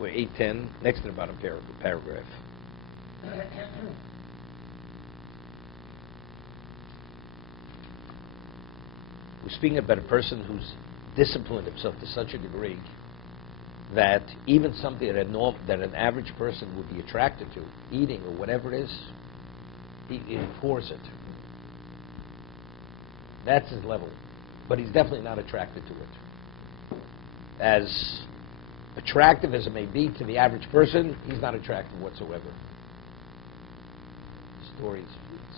We're 8:10, next to the bottom paragraph. We're speaking about a person who's disciplined himself to such a degree that even something that an average person would be attracted to, eating or whatever it is, he abhors it. That's his level. But he's definitely not attracted to it. As attractive as it may be to the average person, he's not attractive whatsoever. Stories,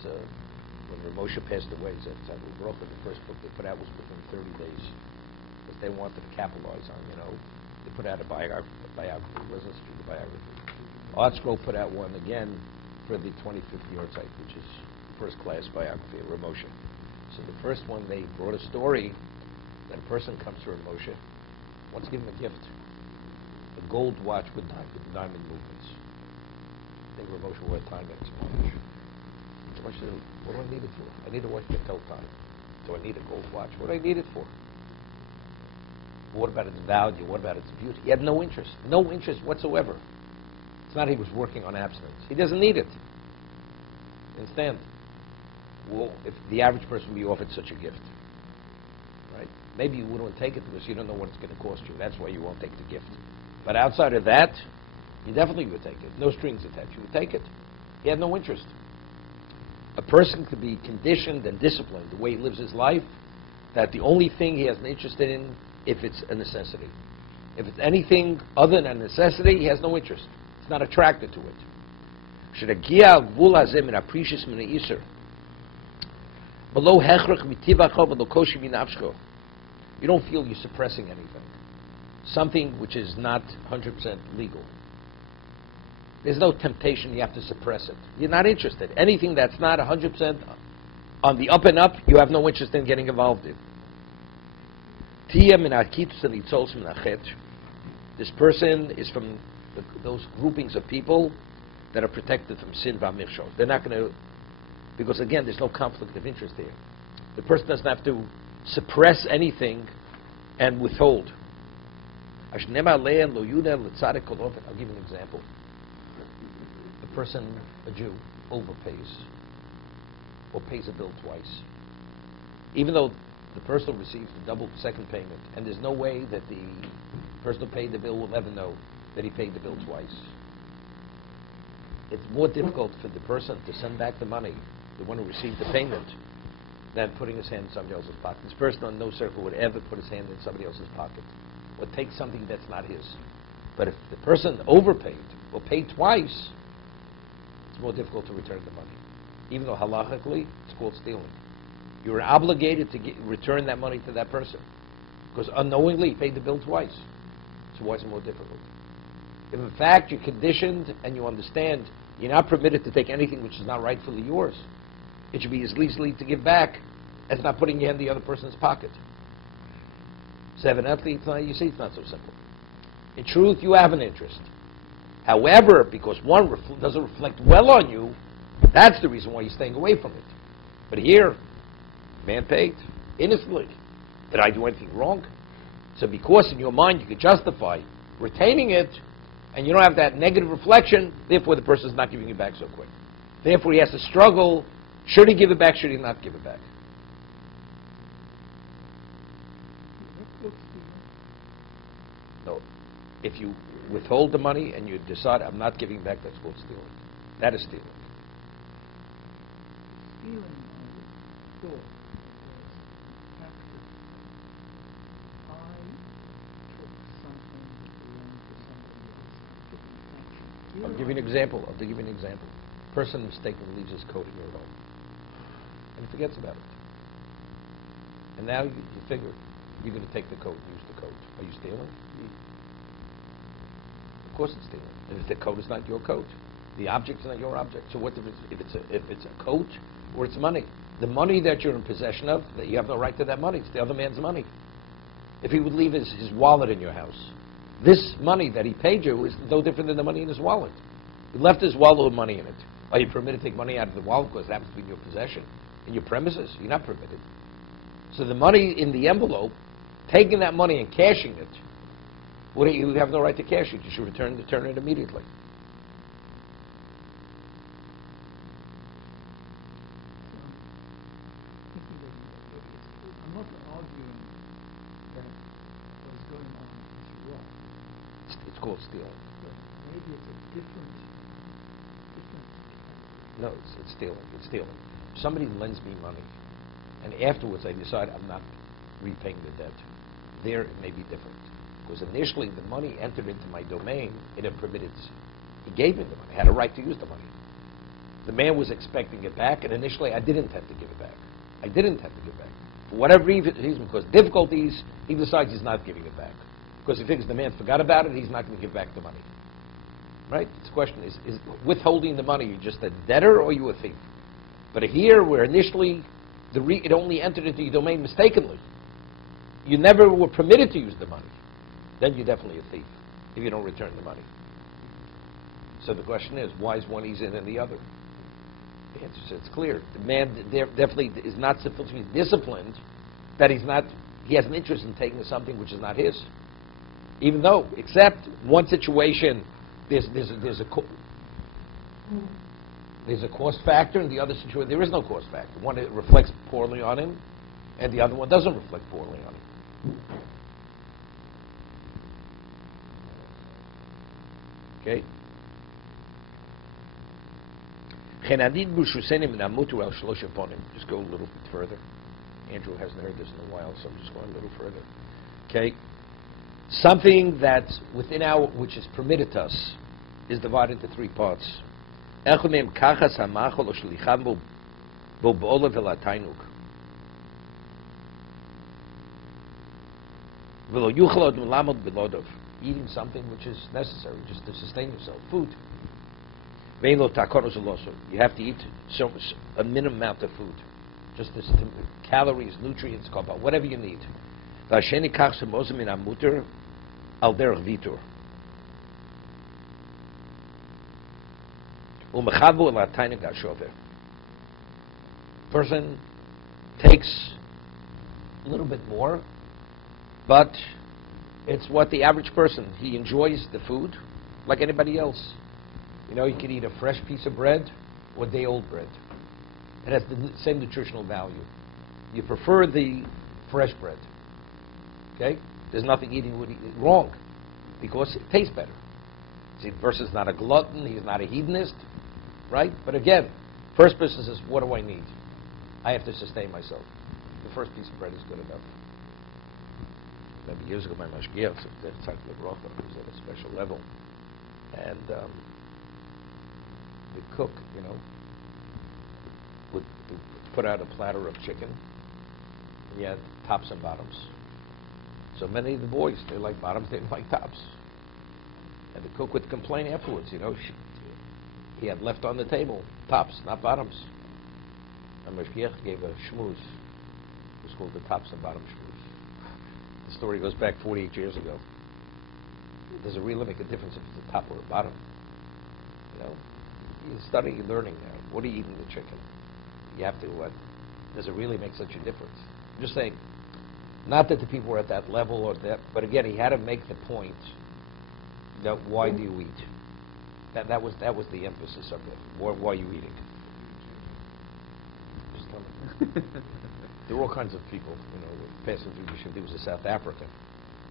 when Moshe passed away, the first book they put out was within 30 days. Because they wanted to capitalize on, they put out a biography. It wasn't a biography. Art Scroll put out one again for the 25th yahrzeit, which is first-class biography of Moshe. So the first one, they brought a story that a person comes to Moshe, wants to give him a gift, a gold watch with diamond movements. I think Moshe wore a Timex watch. Moshe said, what do I need it for? I need a watch to tell time. Do I need a gold watch? What do I need it for? What about its value? What about its beauty? He had no interest whatsoever. It's not he was working on abstinence. He doesn't need it. Understand? Well, if the average person would be offered such a gift, right? Maybe you wouldn't take it because you don't know what it's going to cost you. That's why you won't take the gift. But outside of that, you definitely would take it. No strings attached. You would take it. He had no interest. A person could be conditioned and disciplined the way he lives his life, that the only thing he has an interest in, if it's a necessity. If it's anything other than a necessity, he has no interest. He's not attracted to it. You don't feel you're suppressing anything. Something which is not 100% legal. There's no temptation you have to suppress it. You're not interested. Anything that's not 100% on the up and up, you have no interest in getting involved in. This person is from those groupings of people that are protected from sin v'amichshol. They're not going to, because again, there's no conflict of interest here. The person doesn't have to suppress anything and withhold. I'll give you an example. A person, a Jew, overpays or pays a bill twice. Even though the person receives the double second payment, and there's no way that the person who paid the bill will ever know that he paid the bill twice. It's more difficult for the person to send back the money, the one who received the payment, than putting his hand in somebody else's pocket. This person on no circle would ever put his hand in somebody else's pocket or take something that's not his. But if the person overpaid or paid twice, it's more difficult to return the money. Even though halachically, it's called stealing. You're obligated to return that money to that person because unknowingly he paid the bill twice. So why is it more difficult? If in fact you're conditioned and you understand you're not permitted to take anything which is not rightfully yours, it should be as easily to give back as not putting your hand in the other person's pocket. So evidently, you see, it's not so simple. In truth, you have an interest. However, because one doesn't reflect well on you, that's the reason why you're staying away from it. But here, man paid innocently. Did I do anything wrong? So because in your mind you could justify retaining it, and you don't have that negative reflection, therefore the person is not giving it back so quick. Therefore he has to struggle. Should he give it back? Should he not give it back? No. If you withhold the money and you decide, I'm not giving back, that's called stealing. That is stealing. Stealing thought was practice. I took something that belonged to somebody else. I'll give you an example. Person mistakenly leaves his coat in your home. And he forgets about it. And now you figure, you're going to take the coat and use the coat. Are you stealing? Of course it's stealing. And if the coat is not your coat, the object is not your object. So what difference if it's a coat or it's money? The money that you're in possession of, that you have no right to that money. It's the other man's money. If he would leave his wallet in your house, this money that he paid you is no different than the money in his wallet. He left his wallet with money in it. Are you permitted to take money out of the wallet because it happens to be in your possession? In your premises? You're not permitted. So the money in the envelope, taking that money and cashing it, Well, you have no right to cash it. You should return it immediately. I'm not arguing that what is going on is wrong. It's called stealing. But maybe it's a different. No, it's stealing. It's stealing. Somebody lends me money, and afterwards I decide I'm not repaying the debt. There it may be different. Because initially the money entered into my domain in a permitted. He gave me the money. I had a right to use the money. The man was expecting it back, and initially I didn't have to give it back. I didn't have to give it back. For whatever reason, because difficulties, he decides he's not giving it back. Because he figures the man forgot about it, he's not going to give back the money. Right? The question is withholding the money, you just a debtor or you a thief? But here, where initially it only entered into your domain mistakenly, you never were permitted to use the money, then you're definitely a thief if you don't return the money. So the question is, why is one easier than the other? The answer is it's clear. The man definitely is not sufficiently disciplined that he has an interest in taking something which is not his. Even though, except one situation, there's a cost factor, and the other situation there is no cost factor. One, it reflects poorly on him, and the other one doesn't reflect poorly on him. Okay? Just go a little bit further. Andrew hasn't heard this in a while, so I'm just going a little further. Okay? Something that's within which is permitted to us, is divided into three parts. Eating something which is necessary, just to sustain yourself. Food. You have to eat a minimum amount of food. Just calories, nutrients, whatever you need. Person takes a little bit more, but it's what the average person, he enjoys the food like anybody else. You know, you can eat a fresh piece of bread or day-old bread. It has the same nutritional value. You prefer the fresh bread. Okay? There's nothing eating with it wrong because it tastes better. See, the person's not a glutton, he's not a hedonist, right? But again, first person says, what do I need? I have to sustain myself. The first piece of bread is good enough. Maybe years ago, my mashgiach, was at a special level. And the cook, would put out a platter of chicken. And you had tops and bottoms. So many of the boys, they like bottoms, they didn't like tops. And the cook would complain afterwards, he had left on the table tops, not bottoms. And mashgiach gave a shmooze. It was called the tops and bottoms shmooze. The story goes back 48 years ago. Does it really make a difference if it's a top or a bottom? You're studying, you're learning now. What are you eating the chicken? You have to, does it really make such a difference? I'm just saying, not that the people were at that level or that, but again, he had to make the point that why do you eat? That was the emphasis of it. Why are you eating? Just tell me. There were all kinds of people, passing through the ship. There was a South African.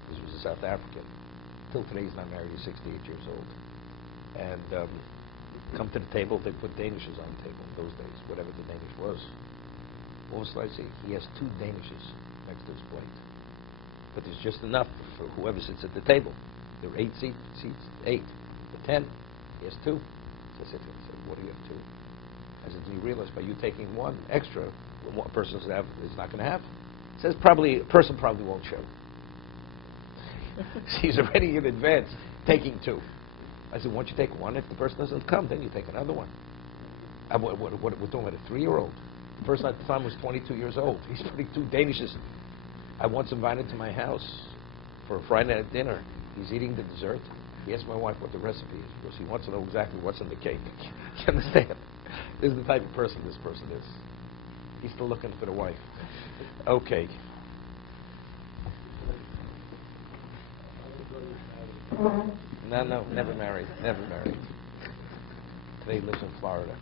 This was a South African. Till today, he's not married. He's 68 years old. And come to the table, they put Danishes on the table in those days, whatever the Danish was. All of a sudden, I see he has 2 Danishes next to his plate. But there's just enough for whoever sits at the table. There are 8 seats, 8. The 10, he has 2. So I said, what do you have 2? I said, do you realize by you taking 1 extra, what a person is not going to have? He says, a person probably won't show. He's already in advance taking 2. I said, why don't you take 1? If the person doesn't come, then you take another one. We're talking about a 3-year-old. The person at the time was 22 years old. He's putting 2 Danishes. I once invited to my house for a Friday night dinner. He's eating the dessert. He asked my wife what the recipe is because he wants to know exactly what's in the cake. You understand? This is the type of person this person is. He's still looking for the wife. Okay. No, never married. Never married. Today he lives in Florida.